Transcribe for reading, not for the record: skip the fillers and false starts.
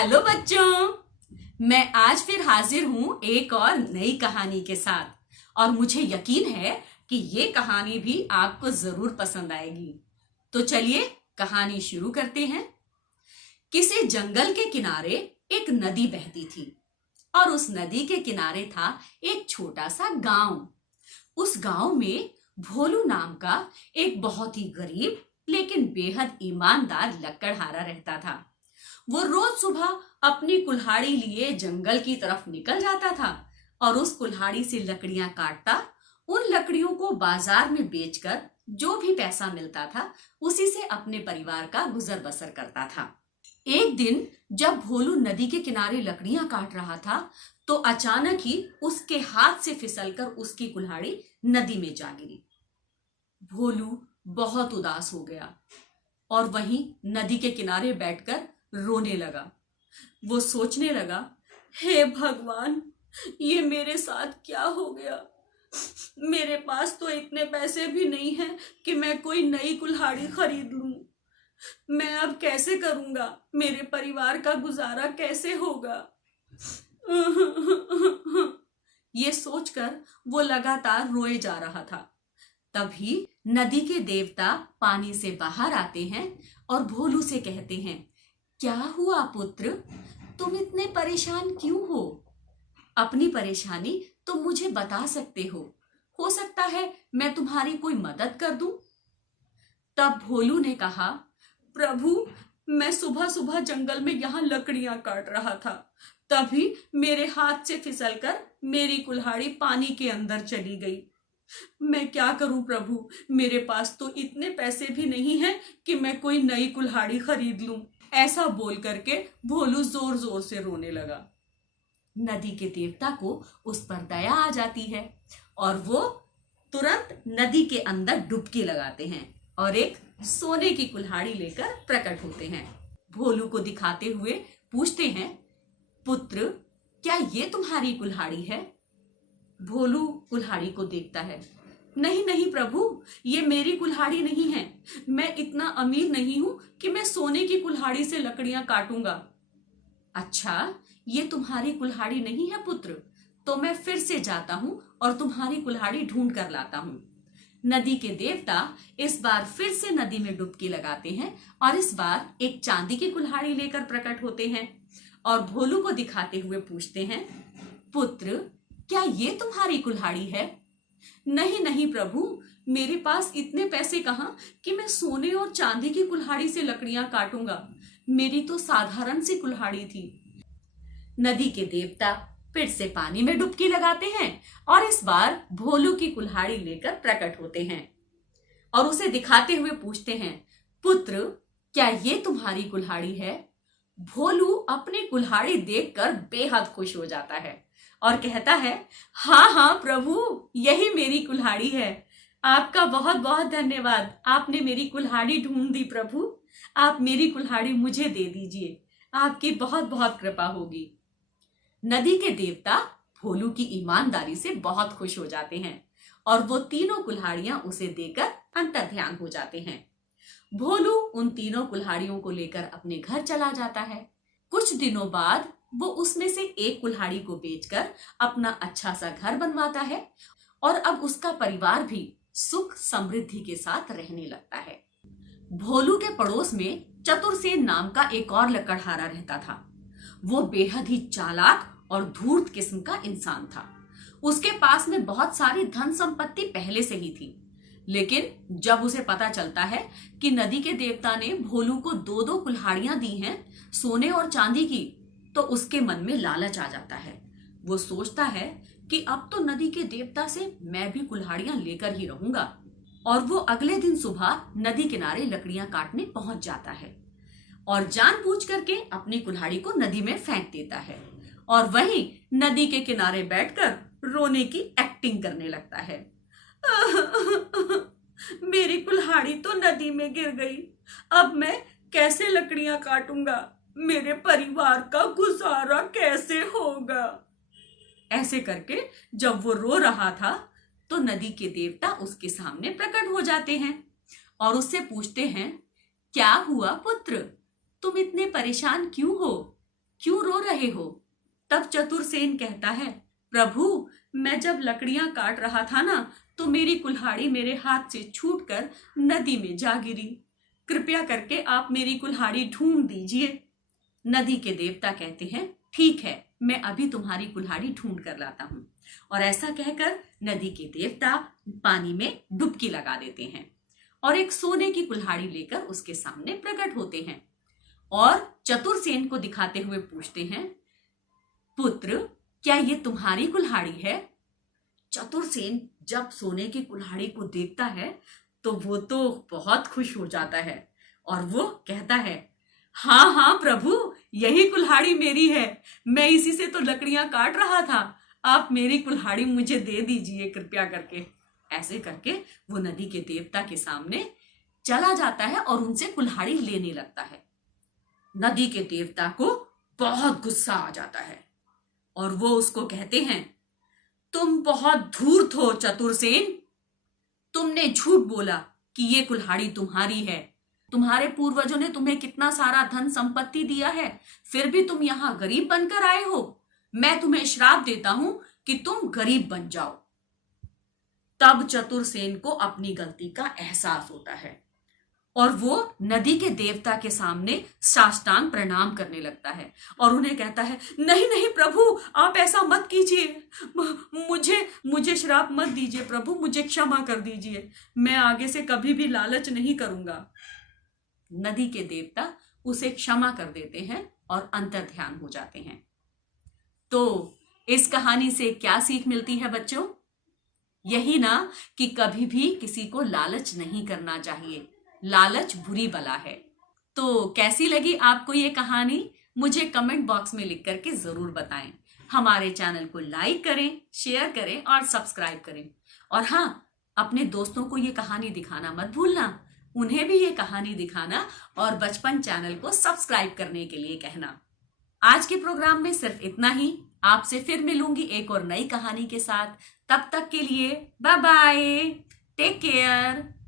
Hello बच्चों, मैं आज फिर हाजिर हूं एक और नई कहानी के साथ और मुझे यकीन है कि ये कहानी भी आपको जरूर पसंद आएगी। तो चलिए कहानी शुरू करते हैं। किसी जंगल के किनारे एक नदी बहती थी और उस नदी के किनारे था एक छोटा सा गांव। उस गांव में भोलू नाम का एक बहुत ही गरीब लेकिन बेहद ईमानदार लकड़हारा रहता था। वो रोज सुबह अपनी कुल्हाड़ी लिए जंगल की तरफ निकल जाता था और उस कुल्हाड़ी से लकड़ियां काटता, उन लकड़ियों को बाजार में बेचकर जो भी पैसा मिलता था उसी से अपने परिवार का गुजर बसर करता था। एक दिन जब भोलू नदी के किनारे लकड़ियां काट रहा था तो अचानक ही उसके हाथ से फिसलकर उसकी कुल्हाड़ी नदी में जा गिरी। भोलू बहुत उदास हो गया और वहीं नदी के किनारे बैठकर रोने लगा। वो सोचने लगा, हे भगवान, ये मेरे साथ क्या हो गया। मेरे पास तो इतने पैसे भी नहीं हैं कि मैं कोई नई कुल्हाड़ी खरीद लूं। मैं अब कैसे करूंगा, मेरे परिवार का गुजारा कैसे होगा। ये सोचकर वो लगातार रोए जा रहा था। तभी नदी के देवता पानी से बाहर आते हैं और भोलू से कहते हैं, क्या हुआ पुत्र, तुम इतने परेशान क्यों हो? अपनी परेशानी तुम मुझे बता सकते हो सकता है मैं तुम्हारी कोई मदद कर दूं। तब भोलू ने कहा, प्रभु, मैं सुबह सुबह जंगल में यहाँ लकड़ियां काट रहा था, तभी मेरे हाथ से फिसलकर मेरी कुल्हाड़ी पानी के अंदर चली गई। मैं क्या करूं प्रभु, मेरे पास तो इतने पैसे भी नहीं हैं कि मैं कोई नई कुल्हाड़ी खरीद लूं। ऐसा बोल करके भोलू जोर जोर से रोने लगा। नदी के देवता को उस पर दया आ जाती है और वो तुरंत नदी के अंदर डुबकी लगाते हैं और एक सोने की कुल्हाड़ी लेकर प्रकट होते हैं। भोलू को दिखाते हुए पूछते हैं, पुत्र, क्या ये तुम्हारी कुल्हाड़ी है? भोलू कुल्हाड़ी को देखता है, नहीं नहीं प्रभु, ये मेरी कुल्हाड़ी नहीं है। मैं इतना अमीर नहीं हूं कि मैं सोने की कुल्हाड़ी से लकड़ियां काटूंगा। अच्छा, ये तुम्हारी कुल्हाड़ी नहीं है पुत्र, तो मैं फिर से जाता हूं और तुम्हारी कुल्हाड़ी ढूंढ कर लाता हूं। नदी के देवता इस बार फिर से नदी में डुबकी लगाते हैं और इस बार एक चांदी की कुल्हाड़ी लेकर प्रकट होते हैं और भोलू को दिखाते हुए पूछते हैं, पुत्र, क्या ये तुम्हारी कुल्हाड़ी है? नहीं नहीं प्रभु, मेरे पास इतने पैसे कहाँ कि मैं सोने और चांदी की कुल्हाड़ी से लकड़ियां काटूंगा। मेरी तो साधारण सी कुल्हाड़ी थी। नदी के देवता फिर से पानी में डुबकी लगाते हैं और इस बार भोलू की कुल्हाड़ी लेकर प्रकट होते हैं और उसे दिखाते हुए पूछते हैं, पुत्र, क्या ये तुम्हारी कुल्हाड़ी है? भोलू अपनी कुल्हाड़ी देखकर बेहद खुश हो जाता है और कहता है, हाँ हाँ प्रभु, यही मेरी कुल्हाड़ी है। आपका बहुत बहुत धन्यवाद, आपने मेरी कुल्हाड़ी ढूंढ दी प्रभु। आप मेरी कुल्हाड़ी मुझे दे दीजिए, आपकी बहुत बहुत कृपा होगी। नदी के देवता भोलू की ईमानदारी से बहुत खुश हो जाते हैं और वो तीनों कुल्हाड़ियां उसे देकर अंतर्ध्यान हो जाते हैं। भोलू उन तीनों कुल्हाड़ियों को लेकर अपने घर चला जाता है। कुछ दिनों बाद वो उसमें से एक कुल्हाड़ी को बेचकर अपना अच्छा सा घर बनवाता है और अब उसका परिवार भी सुख समृद्धि के साथ रहने लगता है। भोलू के पड़ोस में चतुरसेन नाम का एक और लकड़हारा रहता था। वो बेहद ही चालाक और धूर्त किस्म का इंसान था। उसके पास में बहुत सारी धन संपत्ति पहले से ही थी, लेकिन जब उसे पता चलता है कि नदी के देवता ने भोलू को दो दो कुल्हाड़ियां दी हैं, सोने और चांदी की, तो उसके मन में लालच आ जाता है। वो सोचता है कि अब तो नदी के देवता से मैं भी कुल्हाड़ियां लेकर ही रहूंगा और वो अगले दिन सुबह नदी किनारे लकड़ियां काटने पहुंच जाता है और जानबूझ करके अपनी कुल्हाड़ी को नदी में फेंक देता है और वहीं नदी के किनारे बैठकर रोने की एक्टिंग करने लगता है। मेरी कुल्हाड़ी तो नदी में गिर गई, अब मैं कैसे लकड़ियां काटूंगा, मेरे परिवार का गुजारा कैसे होगा। ऐसे करके जब वो रो रहा था तो नदी के देवता उसके सामने प्रकट हो जाते हैं और उससे पूछते हैं, क्या हुआ पुत्र, तुम इतने परेशान क्यों हो? क्यों रो रहे हो? तब चतुरसेन कहता है, प्रभु, मैं जब लकड़ियां काट रहा था ना, तो मेरी कुल्हाड़ी मेरे हाथ से छूटकर नदी में जा गिरी। कृपया करके आप मेरी कुल्हाड़ी ढूंढ दीजिए। नदी के देवता कहते हैं, ठीक है, मैं अभी तुम्हारी कुल्हाड़ी ढूंढ कर लाता हूं। और ऐसा कहकर नदी के देवता पानी में डुबकी लगा देते हैं और एक सोने की कुल्हाड़ी लेकर उसके सामने प्रकट होते हैं और चतुरसेन को दिखाते हुए पूछते हैं, पुत्र, क्या ये तुम्हारी कुल्हाड़ी है? चतुरसेन जब सोने की कुल्हाड़ी को देखता है तो वो तो बहुत खुश हो जाता है और वो कहता है, हाँ हाँ प्रभु, यही कुल्हाड़ी मेरी है। मैं इसी से तो लकड़ियां काट रहा था। आप मेरी कुल्हाड़ी मुझे दे दीजिए कृपया करके। ऐसे करके वो नदी के देवता के सामने चला जाता है और उनसे कुल्हाड़ी लेने लगता है। नदी के देवता को बहुत गुस्सा आ जाता है और वो उसको कहते हैं, तुम बहुत धूर्त हो चतुरसेन। तुमने झूठ बोला कि ये कुल्हाड़ी तुम्हारी है। तुम्हारे पूर्वजों ने तुम्हें कितना सारा धन संपत्ति दिया है, फिर भी तुम यहां गरीब बनकर आए हो। मैं तुम्हें श्राप देता हूं कि तुम गरीब बन जाओ। तब चतुरसेन को अपनी गलती का एहसास होता है और वो नदी के देवता के सामने साष्टांग प्रणाम करने लगता है और उन्हें कहता है, नहीं नहीं प्रभु, आप ऐसा मत कीजिए। मुझे श्राप मत दीजिए प्रभु, मुझे क्षमा कर दीजिए। मैं आगे से कभी भी लालच नहीं करूंगा। नदी के देवता उसे क्षमा कर देते हैं और अंतर्ध्यान हो जाते हैं। तो इस कहानी से क्या सीख मिलती है बच्चों? यही ना कि कभी भी किसी को लालच नहीं करना चाहिए। लालच बुरी बला है। तो कैसी लगी आपको ये कहानी? मुझे कमेंट बॉक्स में लिख करके जरूर बताएं। हमारे चैनल को लाइक करें, शेयर करें और सब्सक्राइब करें। और हाँ, अपने दोस्तों को ये कहानी दिखाना मत भूलना। उन्हें भी ये कहानी दिखाना और बचपन चैनल को सब्सक्राइब करने के लिए कहना। आज के प्रोग्राम में सिर्फ इतना ही। आपसे फिर मिलूंगी एक और नई कहानी के साथ। तब तक के लिए बाय बाय, टेक केयर।